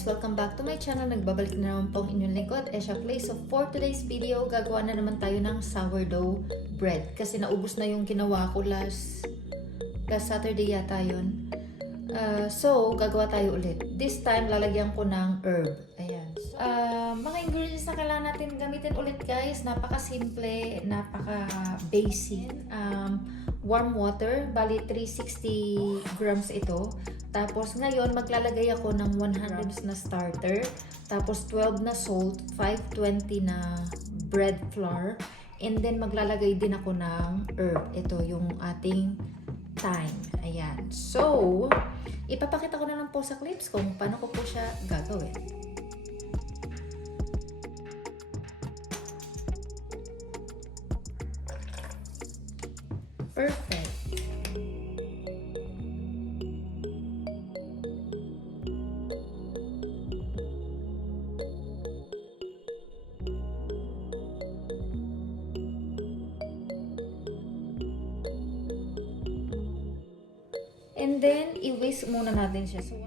guys! Welcome back to my channel. Nagbabalik na naman po ang inyong lingkod, Esha Play. So for today's video, gagawa na naman tayo ng sourdough bread. Kasi naubos na yung ginawa ko last Saturday yata yun. So, gagawa tayo ulit. This time, lalagyan ko ng herb. Ayan. Mga ingredients na kailangan natin gamitin ulit guys. Napaka-simple, napaka-basic. Warm water, bali 360 grams ito. Tapos ngayon, maglalagay ako ng 100 grams na starter. Tapos 12 na salt, 520 na bread flour. And then maglalagay din ako ng herb. Ito yung ating thyme. Ayan. So, ipapakita ko na lang po sa clips kung paano ko po siya gagawin. Perfect. And then, i-whisk muna natin siya. So,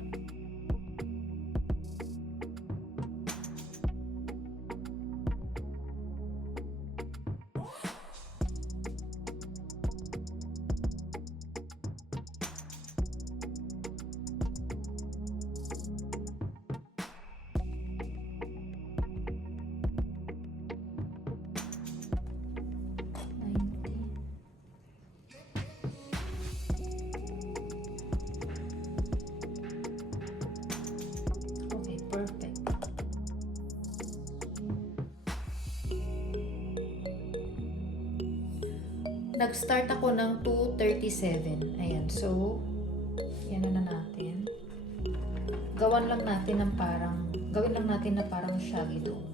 perfect. Nag-start ako ng 2:37. Ayan. So, yan na natin. Gawin lang natin na parang shaggy dough.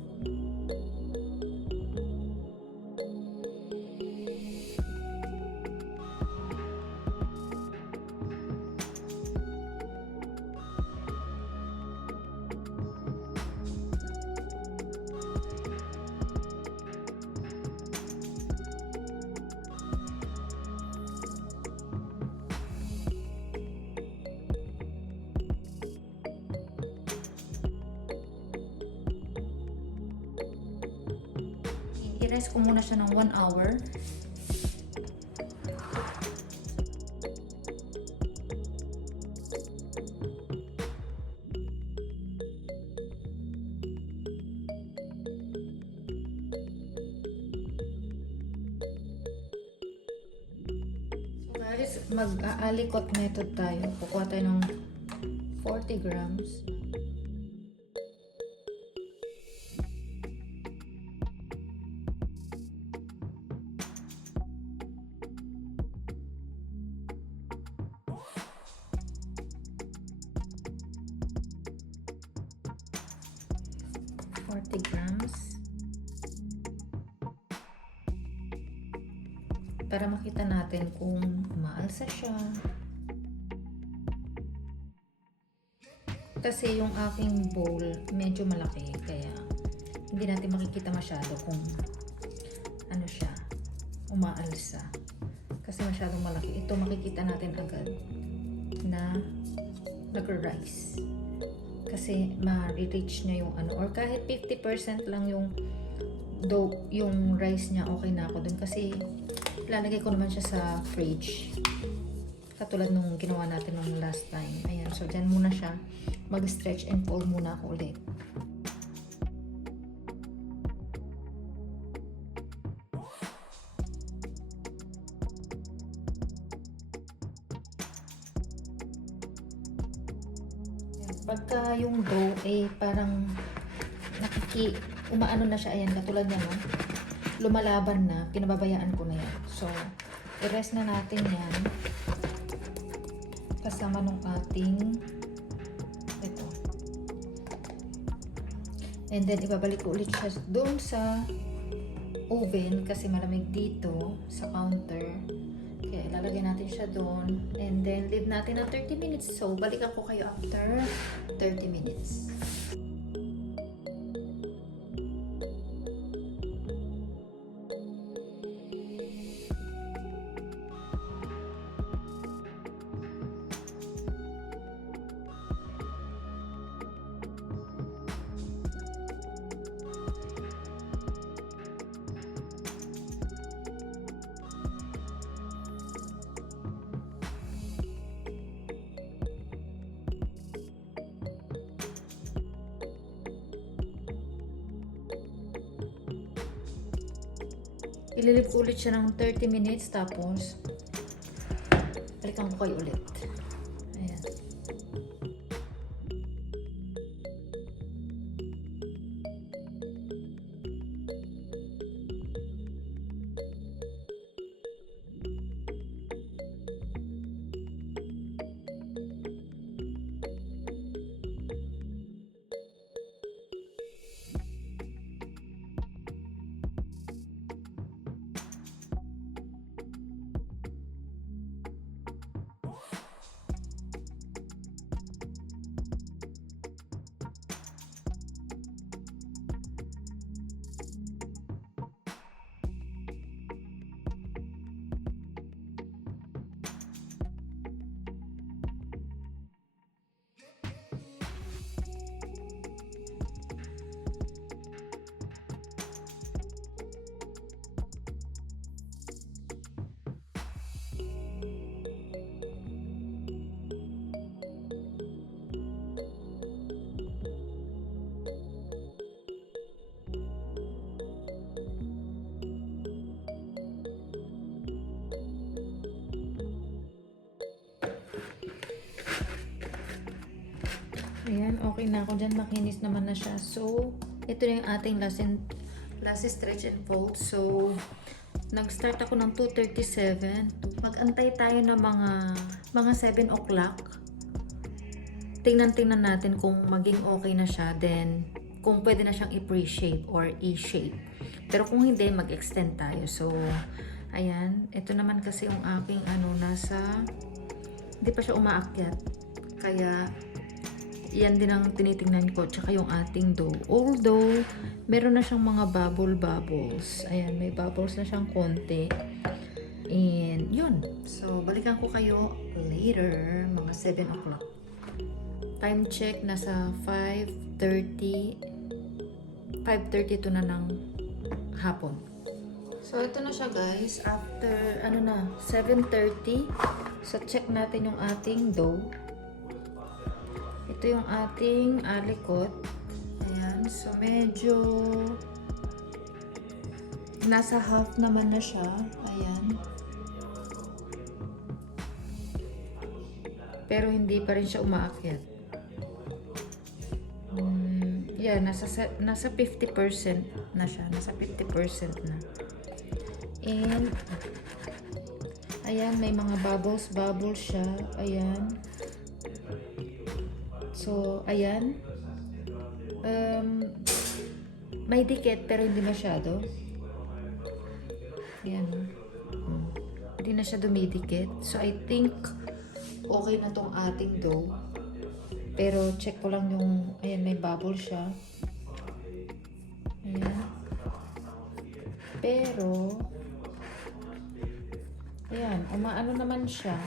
I-rest ko muna siya ng 1 hour. So guys, mag-aalikot method tayo. Kukuha tayo ng 40 grams. Para makita natin kung maalsa siya. Kasi yung aking bowl medyo malaki, kaya hindi natin makikita masyado kung ano siya, umaalsa. Kasi masyadong malaki. Ito makikita natin agad na nag-rise. Kasi ma-reach niya yung ano, or kahit 50% lang yung dough, yung rice niya, okay na ako dun. Kasi lalagay ko naman siya sa fridge. Katulad nung ginawa natin nung last time. Ayan. So, dyan muna siya. Mag-stretch and fold muna ako ulit. Ayan. Pagka yung dough, parang umaano na siya. Ayan. Katulad niya, no? Lumalaban na, pinababayaan ko na yan. So, i-rest na natin yan kasama nung ating ito. And then, ibabalik ko ulit siya doon sa oven kasi malamig dito sa counter. Kaya ilalagay natin siya doon. And then, leave natin ng 30 minutes. So, balikan ko kayo after 30 minutes. Ililip ko ulit siya ng 30 minutes tapos balikan ko kayo ulit. Ayan. Ayan, okay na ako dyan. Makinis naman na siya. So, ito na yung ating last stretch and fold. So, nag-start ako ng 2:37. Mag-antay tayo ng mga 7 o'clock. Tingnan natin kung maging okay na siya. Then, kung pwede na siyang i-pre-shape or i-shape. Pero kung hindi, mag-extend tayo. So, ayan. Ito naman kasi yung aking hindi pa siya umaakyat. Kaya, yan din ang tinitingnan ko, tsaka yung ating dough. Although, meron na siyang mga bubbles. Ayan, may bubbles na siyang konti. And, yun. So, balikan ko kayo later, mga 7 o'clock. Time check, nasa 5:30 to na ng hapon. So, ito na siya guys. After, 7:30. So, check natin yung ating dough. Ito yung ating alikot. Ayan. So, medyo nasa half naman na siya. Ayan. Pero hindi pa rin siya umaakyat. Yeah, nasa 50% na siya. Nasa 50% na. And, ayan, may mga bubbles siya. Ayan. So, ayan. May dikit pero hindi masyado. Ayan. Hindi na siya dumidikit. So, I think okay na tong ating dough. Pero, check ko lang yung, ayan, may bubble siya. Ayan. Pero, ayan, umaano naman siya.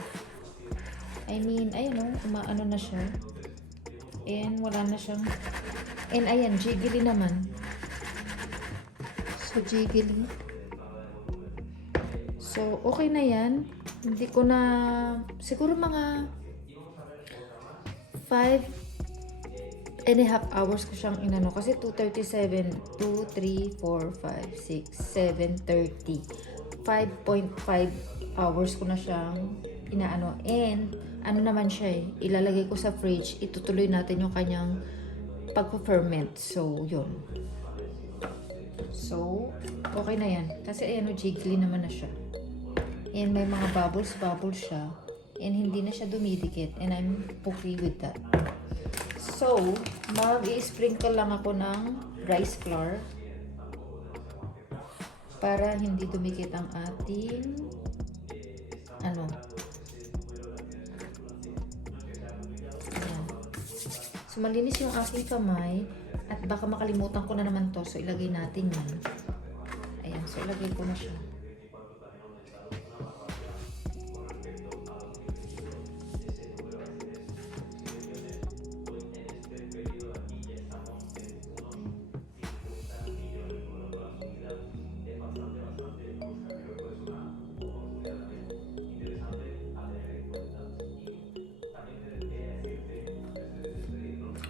I mean, ayan o, umaano na siya. And wala na siyang, and ayan, jiggly naman. So, jiggly. So, okay na yan. Hindi ko na, siguro mga 5.5 hours ko siyang inano. Kasi 2:37, 2, 3, 4, 5, 6, 7, 30. 5.5 hours ko na siyang inaano. And, ano naman siya ilalagay ko sa fridge, itutuloy natin yung kanyang pagpo-ferment. So, yun. So, okay na yan. Kasi ayan, jiggly naman na siya. And may mga bubbles siya. And hindi na siya dumidikit. And I'm okay with that. So, mag-i-sprinkle lang ako ng rice flour para hindi dumikit ang ating So, malinis yung aking kamay at baka makalimutan ko na naman to. So, ilagay natin yan. Ayan. So, ilagay ko na siya.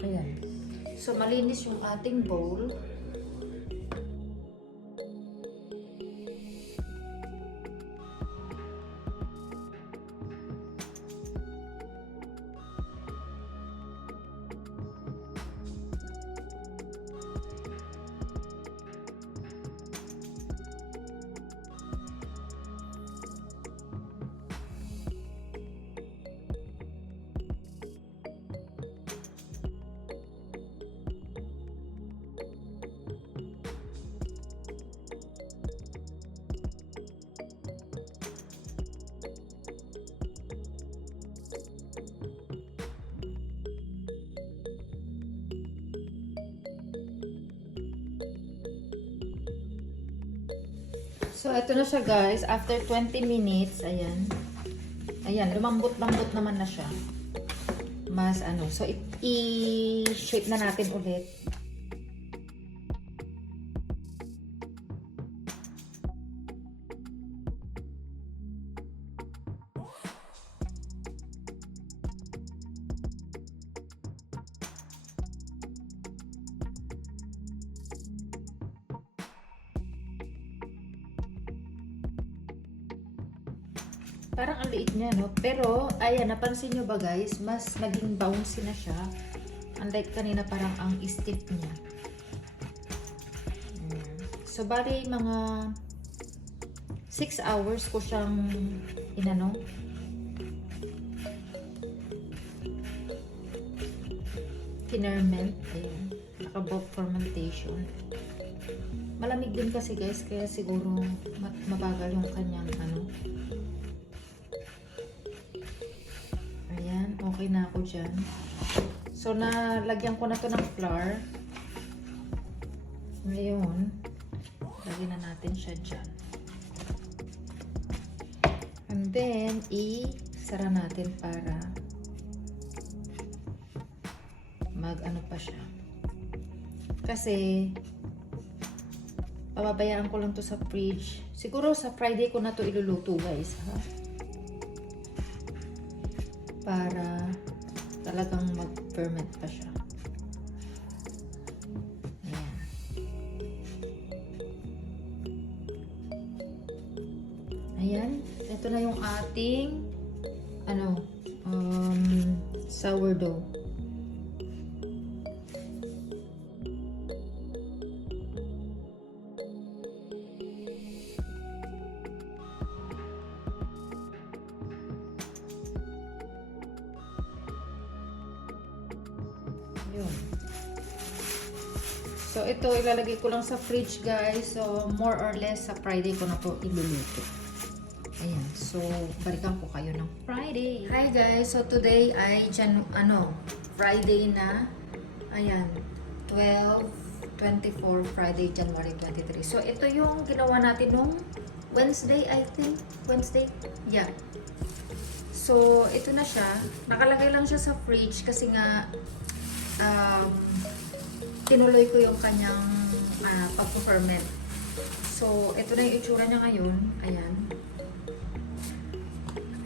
Ayan. So, malinis yung ating bowl. So, ito na siya guys. After 20 minutes, ayan. Ayan, lumambot-lambot naman na siya. Mas ano. So, i-shape na natin ulit. Parang ang liit niya, no? Pero, ayan, napansin nyo ba guys? Mas naging bouncy na siya. Unlike kanina, parang ang stiff niya. So, bali, mga 6 hours ko siyang inano. Ferment. Ayan. Naka-bulk fermentation. Malamig din kasi guys, kaya siguro mabagal yung kanyang ano. Ayan, okay na ako dyan. So, nalagyan ko na to ng flour. Ngayon, lagyan na natin siya dyan. And then, i-sara natin para mag-ano pa siya. Kasi, pababayaan ko lang to sa fridge. Siguro sa Friday ko na to iluluto guys, ha? Para talagang mag-ferment pa siya. Ayan. Ayan. Ito na yung ating ano, sourdough. Yun. So, ito ilalagay ko lang sa fridge guys. So, more or less sa Friday ko na to iluluto. Ayan. So, balikan ko kayo ng Friday. Hi guys. So, today ay Friday na. Ayan. 12/24 Friday, January 23. So, ito yung ginawa natin nung Wednesday, I think. Wednesday? Yeah. So, ito na siya. Nakalagay lang siya sa fridge kasi nga tinuloy ko yung kanyang pag-ferment. So, ito na yung itsura niya ngayon. Ayan.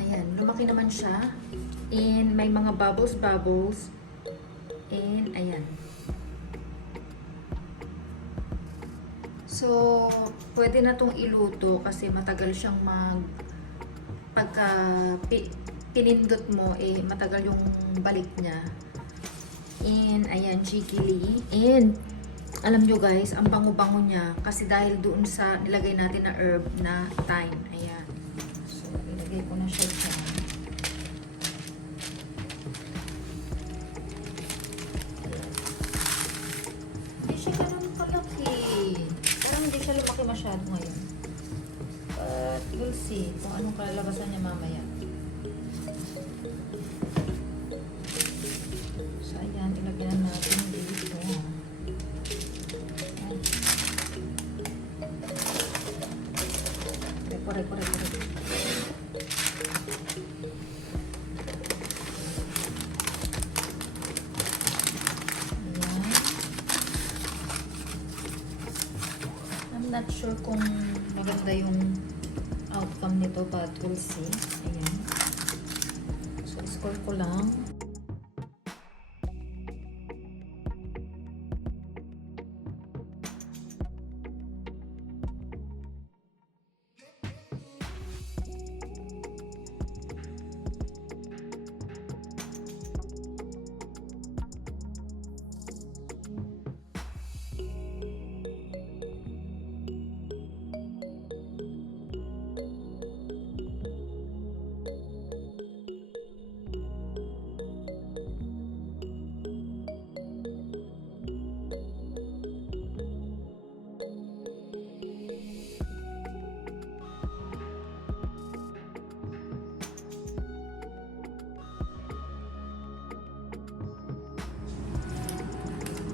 Ayan. Lumaki naman siya. And may mga bubbles. And ayan. So, pwede na tong iluto kasi matagal siyang pagka pinindot mo, matagal yung balik niya. And, ayan, jiggly. And, alam nyo guys, ang bango-bango niya. Kasi dahil doon sa nilagay natin na herb na thyme. Ayan. So, ilagay ko na siya dyan. Hindi siya ganun kalaki. Parang hindi siya lumaki masyado ngayon. But, we'll see kung anong kalabasan niya mamaya. Ilagyan natin dito. Correct. Ayan. I'm not sure kung maganda yung outcome nito, but we'll see. Ayan. So, score ko lang.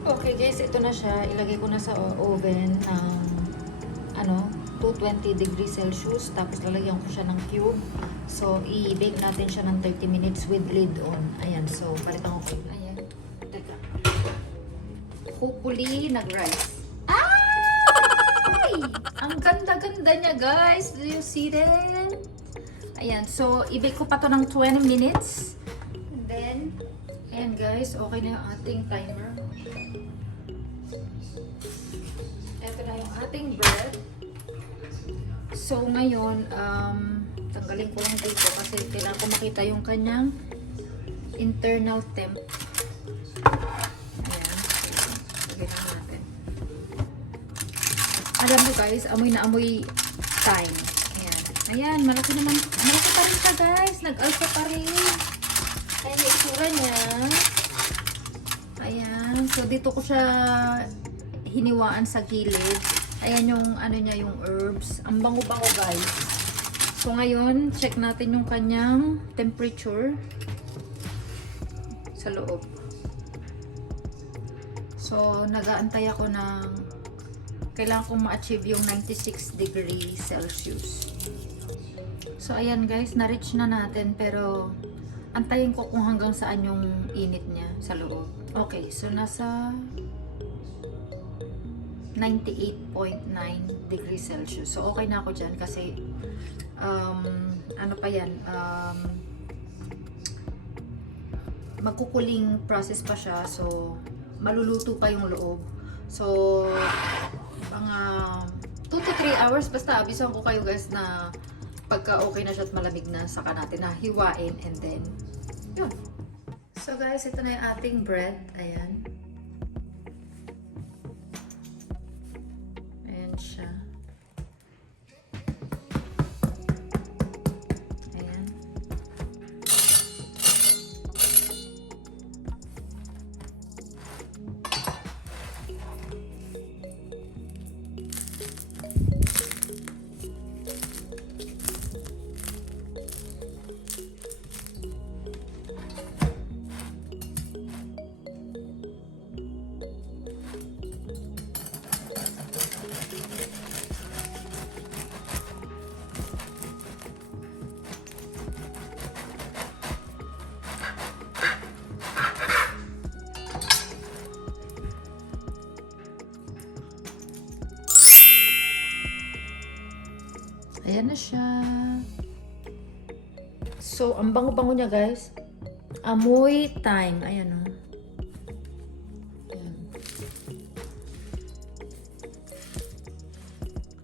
Okay guys, ito na siya. Ilagay ko na sa oven ng 220 degrees Celsius. Tapos lalagyan ko siya ng cube. So, i-bake natin siya ng 30 minutes with lid on. Ayan, so, palitan ko. Ayan. Teka. Hopefully, nag-rise. Ay! Ang ganda-ganda niya, guys. Do you see that? Ayan, so, i-bake ko pa to ng 20 minutes. And then, ayan guys, okay na yung ating timer. Ito na yung ating bread. So, ngayon, tanggalin ko lang dito kasi kailangan ko makita yung kanyang internal temp. Ayan. Lagyan na natin. Alam mo guys, amoy na amoy thyme. Ayan. Ayan, malaki naman. Malaki pa rin siya guys. Nag-alpha pa rin. Ayan yung itsura niya. Ayan. So, dito ko siya hiniwaan sa gilid. Ayan yung ano niya, yung herbs. Ang bango-bango guys. So, ngayon, check natin yung kanyang temperature sa loob. So, nag-aantay ako ng kailangan kong ma-achieve yung 96 degrees Celsius. So, ayan guys, na-reach na natin pero antayin ko kung hanggang saan yung init niya sa loob. Okay, so nasa 98.9 degrees Celsius. So, okay na ako dyan kasi ano pa yan, magkukuling process pa siya. So, maluluto pa yung loob. So, mga 2 to 3 hours, basta abisan ko kayo guys na pagka okay na siya at malamig na, saka natin na hiwain and then, yun. So guys, ito na yung ating bread. Ayan. Ayan siya. Ayan. Ayan na siya. So, ang bango-bango niya guys. Amoy thyme. Ayan o. Ayan.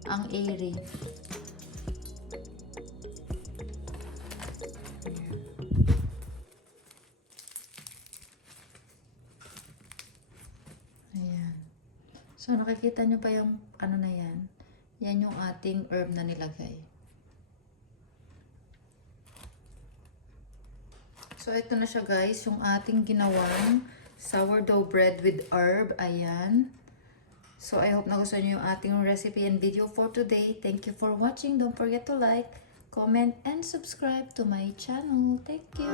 Ang airy. Ayan. So, nakikita nyo pa yung ano na yan. Yan yung ating herb na nilagay. So, ito na siya guys, yung ating ginawang sourdough bread with herb. Ayan. So, I hope nagustuhan nyo yung ating recipe and video for today. Thank you for watching. Don't forget to like, comment, and subscribe to my channel. Thank you!